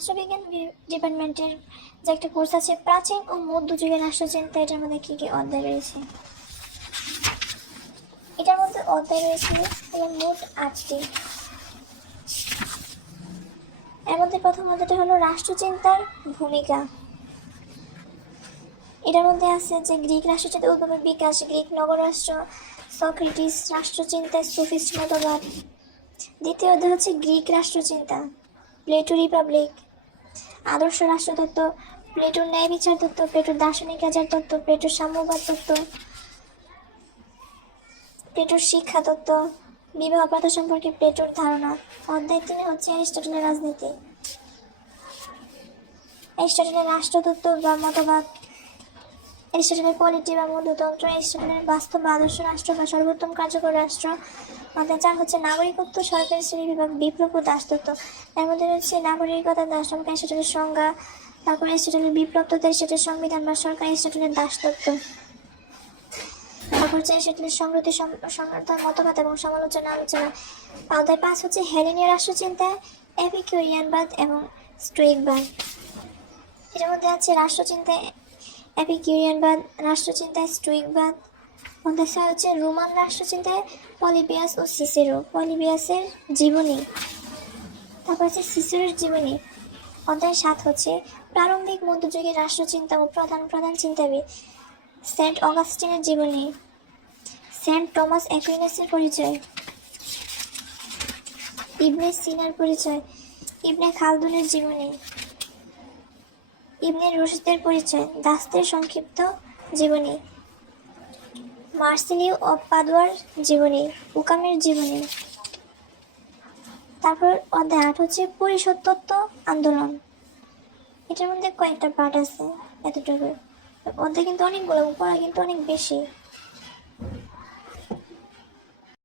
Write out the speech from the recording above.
রাষ্ট্রবিজ্ঞান ডিপার্টমেন্টের যে একটা কোর্স আছে, প্রাচীন ও মধ্যযুগের রাষ্ট্রচিন্তা এটার মধ্যে কী কী অধ্যায় রয়েছে? এটার মধ্যে অধ্যায় রয়েছে মোট আটটি। এর মধ্যে প্রথম অধ্যায়টা হলো রাষ্ট্রচিন্তার ভূমিকা। এটার মধ্যে আছে যে গ্রিক রাষ্ট্রচিন্তা উদ্ভাবের বিকাশ, গ্রিক নগররাষ্ট্র, সক্রেটিস রাষ্ট্রচিন্তায় সুফিস্ট মতবাদ। দ্বিতীয় অধ্যায় হচ্ছে গ্রিক রাষ্ট্রচিন্তা, প্লেটো রিপাবলিক। আদর্শ রাষ্ট্রতত্ত্ব প্লেটোর ন্যায় বিচার তত্ত্ব, প্লেটোর দার্শনিক আচার তত্ত্ব, প্লেটোর সাম্যবাদ তত্ত্ব, প্লেটোর শিক্ষা তত্ত্ব, বিবাহ প্রথা সম্পর্কে প্লেটোর ধারণা। অধ্যায় তিনি হচ্ছে অ্যারিস্টটলের রাজনীতি। অ্যারিস্টটলের রাষ্ট্রতত্ত্ব বা মতবাদ অ্যারিস্টটলের পলিটি বা মধ্যতন্ত্র অ্যারিস্টটলের বাস্তব আদর্শ রাষ্ট্র বা সর্বোত্তম কার্যকর রাষ্ট্র অধ্যায় চার হচ্ছে নাগরিকত্ব, সরকারি শ্রেণি বিভাগ, বিপ্লব ও দাসতত্ত্ব এর মধ্যে রয়েছে নাগরিকতা দাসতত্ত্ব অ্যারিস্টটলের সংজ্ঞা, তারপর অ্যারিস্টটলের বিপ্লব তত্ত্ব অ্যারিস্টটলের সংবিধান বা সরকারি অ্যারিস্টটলের দাসতত্ত্ব তারপর হচ্ছে অ্যারিস্টটলের সংগতি সংগতার মতবাদ এবং সমালোচনা আলোচনা। অধ্যায় পাঁচ হচ্ছে হেলেনীয় রাষ্ট্রচিন্তা, এপিকিউরিয়ানবাদ এবং স্টোইকবাদ এর মধ্যে আছে রাষ্ট্রচিন্তায় এপিকিউরিয়ানবাদ রাষ্ট্রচিন্তায় স্টোইকবাদ অধ্যায় হচ্ছে রোমান রাষ্ট্রচিন্তায় পলিবিয়াস ও সিসেরো। পলিবিয়াসের জীবনী। তারপর আছে সিসেরোর জীবনী। অধ্যায় সাত হচ্ছে, প্রারম্ভিক মধ্যযুগের রাষ্ট্রচিন্তা ও প্রধান প্রধান চিন্তাবিদ সেন্ট অগাস্টিনের জীবনী। সেন্ট টমাস অ্যাকুইনাসের পরিচয়। ইবনে সিনার পরিচয়। ইবনে খালদুনের জীবনী। ইবনে রশিদের পরিচয়, দাস্তের সংক্ষিপ্ত জীবনী মার্সেলিও অফ পাদুয়ার জীবনী, উকামের জীবনী। তারপর অধ্যায় আট হচ্ছে পরিষদ তত্ত্ব আন্দোলন। এটার মধ্যে কয়েকটা পার্ট আছে এতটুকু। অধ্যায় কিন্তু অনেকগুলো, পড়া কিন্তু অনেক বেশি।